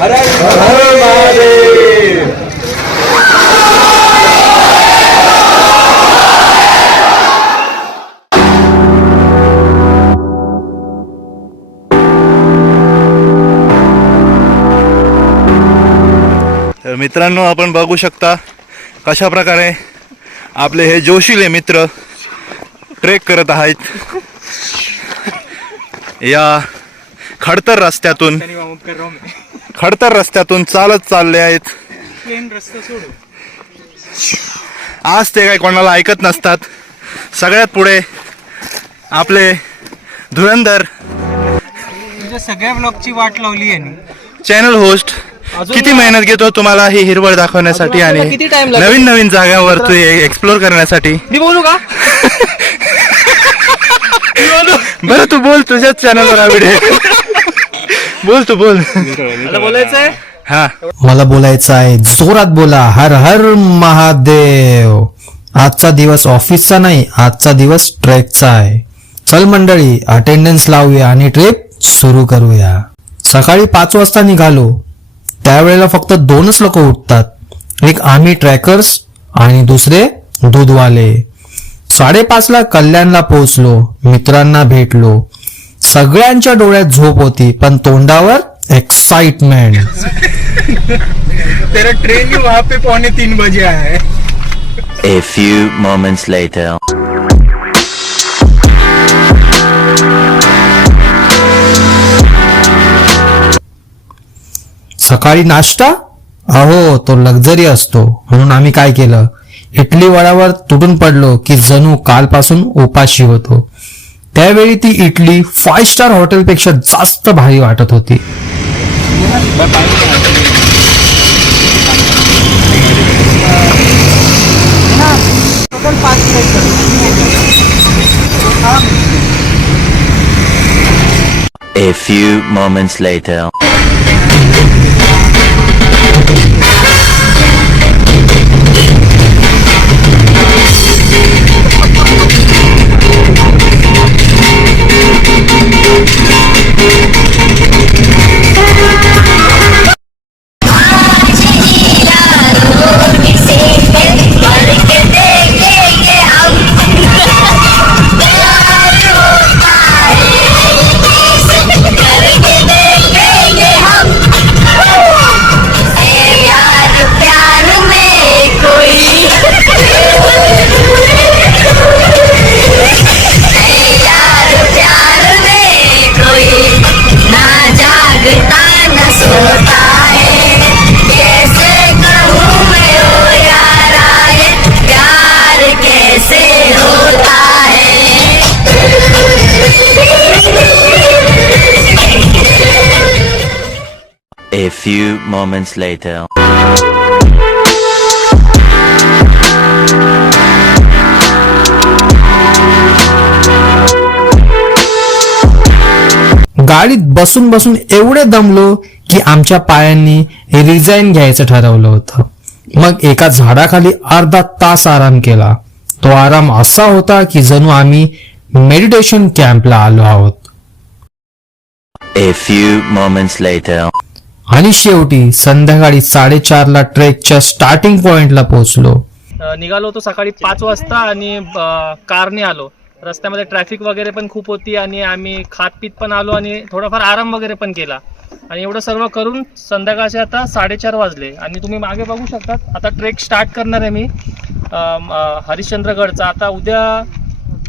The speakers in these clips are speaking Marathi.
हर हर महादेव. तर मित्रांनो, आपण बघू शकता कशा प्रकारे आपले हे जोशीले मित्र ट्रेक करत आहेत या खडतर रस्त्यातून चालत चालले आहेत. आज ते काही कोणाला ऐकत नसतात. सगळ्यात पुढे आपले धुरंधर सगळ्या ब्लॉगची वाट लावली आहे. चॅनल होस्ट किती मेहनत घेतो तुम्हाला ही हिरवळ दाखवण्यासाठी आणि नवीन नवीन जागांवर तू एक्सप्लोर करण्यासाठी. मी बोलू का? बरं तू बोल, तुझ्याच चॅनलवर हा व्हिडिओ बोल, तू बोल. मला बोलायचंय. हा, मला बोलायचं आहे, जोरात बोला. हर हर महादेव. आजचा दिवस ऑफिसचा नाही, आजचा दिवस ट्रेकचा आहे. चल मंडळी, अटेंडन्स लावूया आणि ट्रिप सुरू करूया. सकाळी 5 वाजता निघालो. त्यावेळेला फक्त 2च लोक उठतात. एक आम्ही ट्रॅकर्स आणि दुसरे दूधवाले. 5:30ला कल्याणला पोहोचलो. मित्रांना भेटलो. सगळ्यांच्या डोळ्यात झोप होती पण तोंडावर एक्साइटमेंट. तेरा ट्रेन वहां पे 2:45 बजे आहे. A few moments later. सकाळी नाश्ता, अहो तो लक्झरी असतो. म्हणून आम्ही काय केलं, इडली वड्यावर तुटून पडलो की जणू कालपासून उपाशी होतो. त्यावेळी ती इडली 5 स्टार हॉटेलपेक्षा जास्त भारी वाटत होती. A few moments later. A few moments later. गाडीत बसून बसून एवढे दमलो की आमच्या पायांनी रिझाईन घ्यायचं ठरवलं होतं. मग एका झाडाखाली अर्धा तास आराम केला. तो आराम असा होता की जणू आम्ही मेडिटेशन कॅम्पला आलो आहोत. A few moments later. आणि शेवटी संध्याकाळी 4:30ला ट्रेकच्या स्टार्टिंग पॉइंटला पोहोचलो. निघालो होतो सकाळी 5 वाजता आणि कारने आलो. रस्त्यामध्ये ट्रॅफिक वगैरे पण खूप होती आणि आम्ही खात पीत पण आलो आणि थोडाफार आराम वगैरे पण केला. आणि एवढं सर्व करून संध्याकाळचे आता 4:30 वाजले आणि तुम्ही मागे बघू शकतात. आता ट्रेक स्टार्ट करणार आहे मी हरिश्चंद्रगडचा. आता उद्या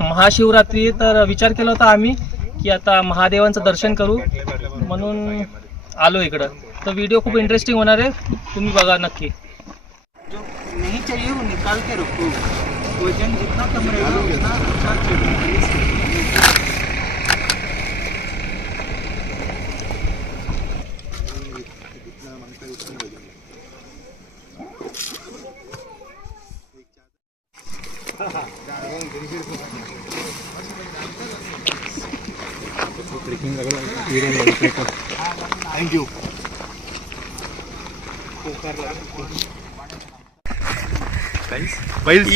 महाशिवरात्री, तर विचार केला होता आम्ही की आता महादेवांचं दर्शन करू म्हणून आलो इकडं. तर व्हिडिओ खूप इंटरेस्टिंग होणार आहे, तुम्ही बघा नक्की. जो नहीं चाहिए वो निकाल के रखो. वजन जितना कम रहेगा उतना अच्छा चलेगा. Thank you.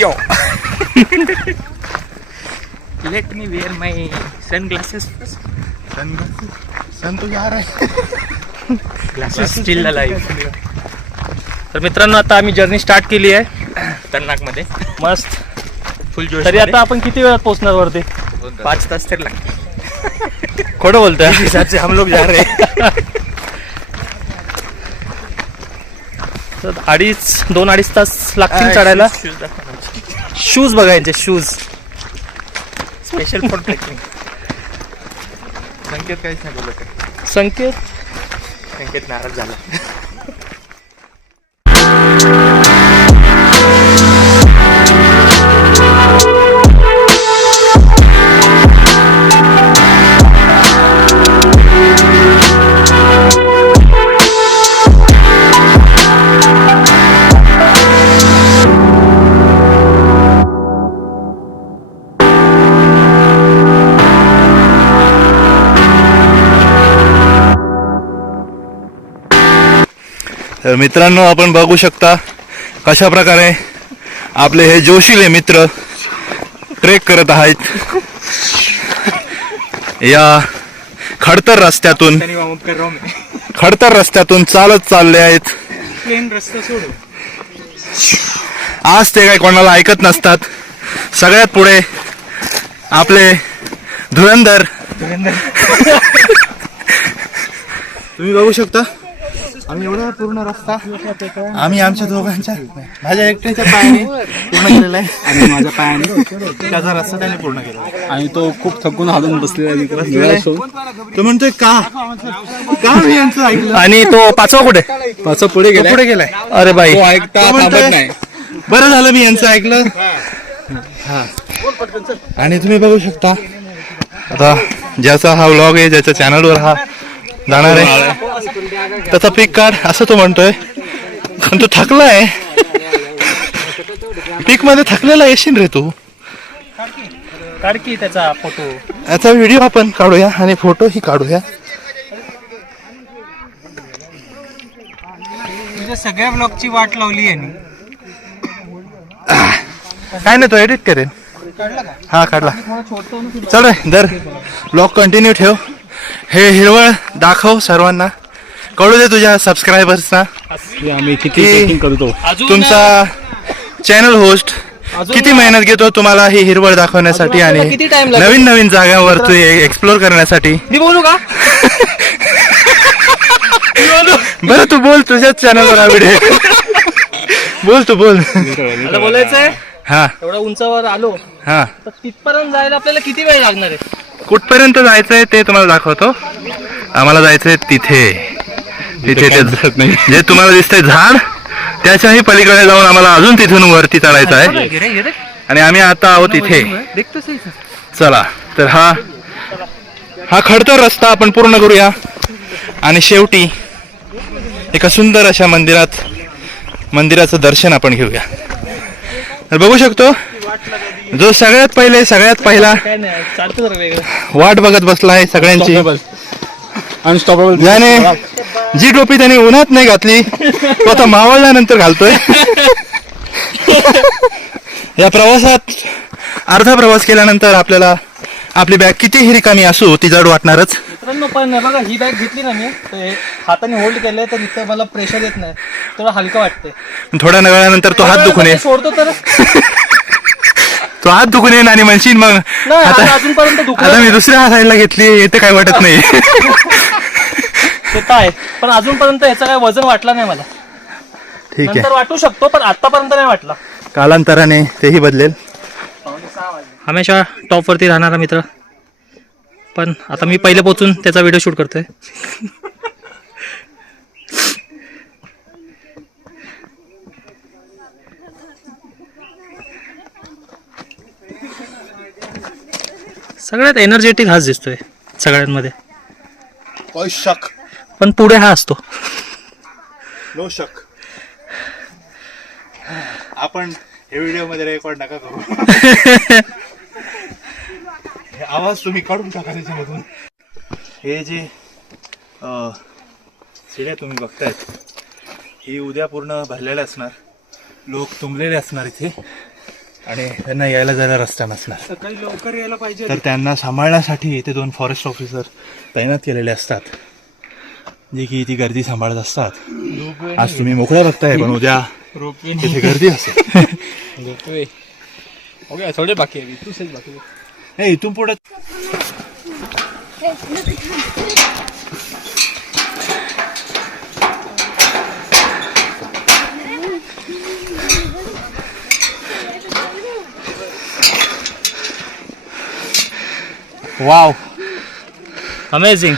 Yo. Let me wear my sunglasses first. सन तो जा रहा है. Steel live. तर मित्रांनो आता आम्ही जर्नी स्टार्ट केली आहे तन्नाकमध्ये मस्त फुल जोश. तरी आता आपण किती वेळात पोहोचणार वरती? 5 तास तरी लागते. खोटं बोलतोय. इस हिसाब से हम लोग जा रहे हैं. तर 2-2.5 तास लागतील चढायला. शूज बघायचे shoes. Special for trekking. Sanket काहीच नाही बोलत आहे. संकेत नाराज झाला. तर मित्रांनो आपण बघू शकता कशा प्रकारे आपले हे जोशीले मित्र ट्रेक करत आहेत या खडतर रस्त्यातून चालत चालले आहेत. प्लेन रस्ता सोडू. आज ते काही कोणाला ऐकत नसतात. सगळ्यात पुढे आपले धुरंधर तुम्ही बघू शकता. आम्ही एवढा पूर्ण रस्ता आम्ही आमच्या दोघांच्या माझ्या एकट्याच्या पायाने पूर्ण केलेला आहे आणि माझ्या पायाने त्याचा रस्ता त्याने पूर्ण केला आणि तो खूप थकून हालून बसलेला. तो म्हणतोय का मी यांचं ऐकलं. आणि तो पाचवा कुठे? पुढे गेलाय. अरे बाई तो म्हणतोय, बरं झालं मी यांचं ऐकलं. हा आणि तुम्ही बघू शकता आता ज्याचा हा व्लॉग आहे ज्याच्या चॅनलवर हा जाणार आहे त्याचा पिक काढ असं तो म्हणतोय. पण तो थकलाय. पिक मध्ये थकलेला येशील रे तू. काढ की त्याचा फोटो. याचा व्हिडिओ आपण काढूया आणि फोटोही काढूया. तुझ्या सगळ्या ब्लॉगची वाट लावली आहे. काय नाही तो एडिट करेल. हा काढला. चल रे दर ब्लॉग कंटिन्यू ठेव. हे हिरवळ दाखव सर्वांना. कळू दे तुझ्या सबस्क्रायबर्सना आम्ही की तुमचा चॅनल होस्ट किती मेहनत घेतो तुम्हाला ही हिरवळ दाखवण्यासाठी आणि किती time लागेल? नवीन नवीन जागांवर तू एक्सप्लोर करण्यासाठी. मी बोलू का? बरं तू बोल तुझ्याच चॅनलवर हा व्हिडिओ बोल तू बोल. मला बोलायचंय हा एवढा उंचावर आलो हा तर तिथपर्यंत जायला आपल्याला किती वेळ लागणार आहे? कुठपर्यंत जायचंय ते तुम्हाला दाखवतो. आम्हाला जायचंय तिथे ते जे तुम्हाला दिसतंय झाड त्याच्याही पलीकडे जाऊन आम्हाला अजून तिथून वरती चढायचं आहे आणि आम्ही आता आहोत इथे. चला तर हा खडतर रस्ता आपण पूर्ण करूया आणि शेवटी एका सुंदर अशा मंदिराचं दर्शन आपण घेऊया. तर बघू शकतो जो सगळ्यात पहिला काय नाही चालतं जरा वेगळं. वाट बघत बसलाय सगळ्यांची. ज्याने जी टोपी त्याने उन्हात नाही घातली तो आता मावळल्यानंतर घालतोय. या प्रवासात अर्धा प्रवास केल्यानंतर आपल्याला आपली बॅग कितीही रिकामी असो ती जड वाटणारच. मित्रांनो पण बघा ही बॅग घेतली ना मी तर हे हाताने होल्ड केलंय तर इथं मला प्रेशर येत नाही. थोडं हलकं वाटतंय. थोड्या वेळानंतर तो हात दुखून येईल. सोडतो तर तो हात दुखून येईल आणि म्हणशील मग नाही आता अजूनपर्यंत दुखलं आता मी दुसऱ्या साईडला घेतली येते काय वाटत नाही. ते काय पण अजूनपर्यंत याचं काय वजन वाटलं नाही मला. ठीक आहे नंतर वाटू शकतो पण आतापर्यंत नाही वाटला. कालांतराने तेही बदलेल. हमेशा टॉप वरती राहणारा मित्र. पण आता मी पहिले पोहोचून त्याचा व्हिडिओ शूट करतोय. सगळ्यात एनर्जेटिक हाच दिसतोय सगळ्यांमध्ये. शक पण पुढे हा असतो. नो शक. आपण हे व्हिडिओ मध्ये रेकॉर्ड नका करू. हे आवाज तुम्ही काढून टाका त्याच्यामधून. हे जे शिड्या तुम्ही बघतायत ही उद्या पूर्ण भरलेल्या असणार. लोक तुंबलेले असणार इथे आणि त्यांना यायला जायला रस्ता नसणार. सकाळी लवकर यायला पाहिजे. तर त्यांना सांभाळण्यासाठी इथे 2 फॉरेस्ट ऑफिसर तैनात केलेले असतात. जे की ती गर्दी सांभाळत असतात. आज तुम्ही मोकळ्या बघताय पण उद्या तिथे गर्दी असेल. ओके थोडे बाकी आहे तू सेच बाकी नाही इथून पुढे वाव अमेझिंग.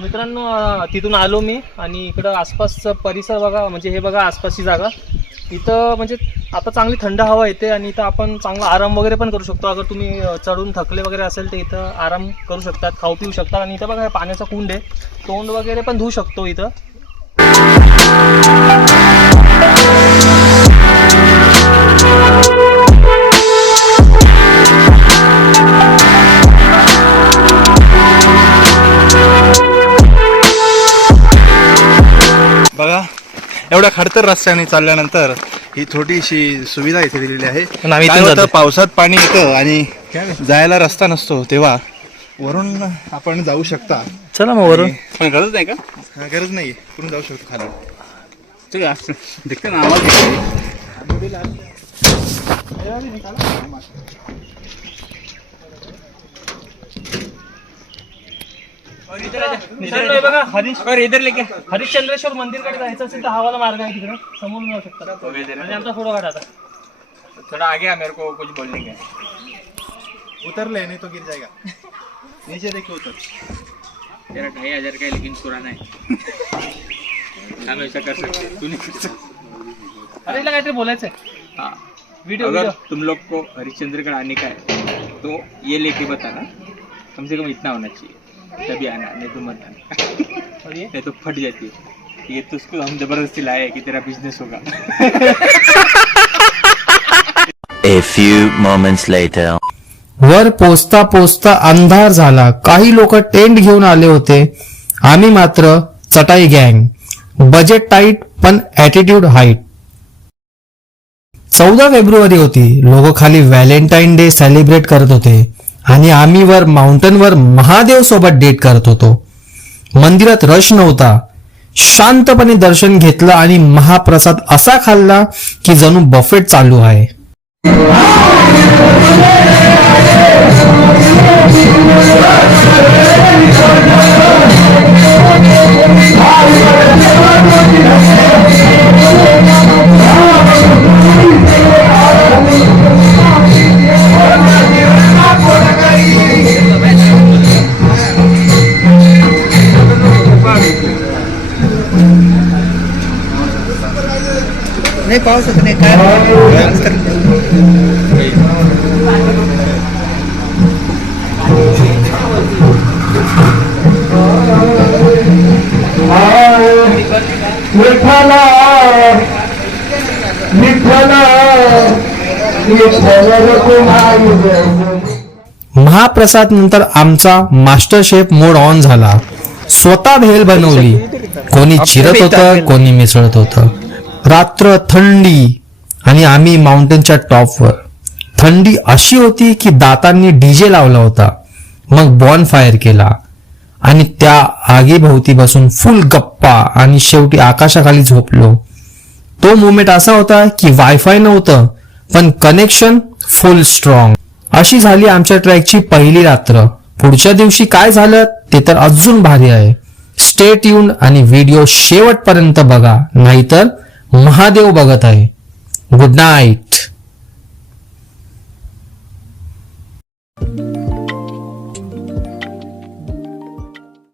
मित्रांनो तिथून आलो मी आणि इकडं आसपासचा परिसर बघा. म्हणजे हे बघा आसपासची जागा. इथं म्हणजे आता चांगली थंड हवा येते आणि इथं आपण चांगला आराम वगैरे पण करू शकतो. अगर तुम्ही चढून थकले वगैरे असेल तर इथं आराम करू शकतात, खाऊ पिऊ शकतात. आणि इथं बघा पाण्याचा कुंड आहे, तोंड वगैरे पण धुवू शकतो इथं. बघा एवढ्या खडतर रस्त्याने चालल्यानंतर ही छोटीशी सुविधा इथे दिलेली आहे. पण आम्ही काय इथून होतं, जातो. पावसात पाणी येतं आणि जायला रस्ता नसतो तेव्हा वरून आपण जाऊ शकता. चला मग वरून. पण गरज नाही का? गरज नाही कुठून जाऊ शकतो खाली. ठीक आहे देखते ना आवाज मित्रांनो हे बघा हरिश्चंद्रेश्वर मंदिरकडे जायचं असेल तर हा वाला मार्ग आहे, तिकडे समोरून जाऊ शकता. आणि आमचा फोटो काढा आता. थोड़ा आगे आ, मेरे को कुछ बोलने का. उतरले नाही तो गिर जाएगा. नीचे देखो उतर. तेरा 2500 का है लेकिन पुराना है. हम ऐसा कर सकते तू नहीं कर सकता. अरे हिला काहीतरी बोलायचंय. हाँ व्हिडिओ अगर तुम लोग को हरिश्चंद्रगढ़ आने का है तो ये लेके बताना, कम से कम इतना होना चाहिए तभी आना, नहीं तो मत आना. और ये नहीं तो फट जाती है. ये तो उसको हम जबरदस्ती लाए कि तेरा बिजनेस होगा. A few moments later. वर पोचता पोचता अंधार झाला. काही लोक टेंट घेऊन आले होते. आम्ही मात्र चटाई गँग. बजेट टाईट पण ॲटिट्यूड हाईट. 14 फेब्रुवारी होती. लोक खाली व्हॅलेंटाईन डे सेलिब्रेट करत होते आणि आम्ही वर माउंटनवर महादेव सोबत डेट करत होतो. मंदिरात रश नव्हता. शांतपणे दर्शन घेतलं आणि महाप्रसाद असा खाल्ला की जणू बफेट चालू आहे. नाही पाऊस होत नाही काय महाप्रसाद नंतर आमचा मास्टर शेफ मोड ऑन झाला. स्वतः भेल बनवली. कोणी चिरत होतं, कोणी मिसळत होतं. रात्र थंडी आणि आम्ही माउंटेनच्या टॉपवर. थंडी अशी होती की दातांनी डीजे लावला होता. मग बॉन फायर केला आणि त्या आगीभोवती बसून फुल गप्पा आणि शेवटी आकाशाखाली झोपलो. तो मोमेंट असा होता की वायफाय नव्हतं पण कनेक्शन फुल स्ट्रॉंग. अशी झाली आमच्या ट्रॅकची पहिली रात्र. पुढच्या दिवशी काय झालं ते तर अजून भारी आहे. स्टे ट्यून्ड आणि व्हिडिओ शेवटपर्यंत बघा, नाहीतर महादेव बघत आहे. Good night.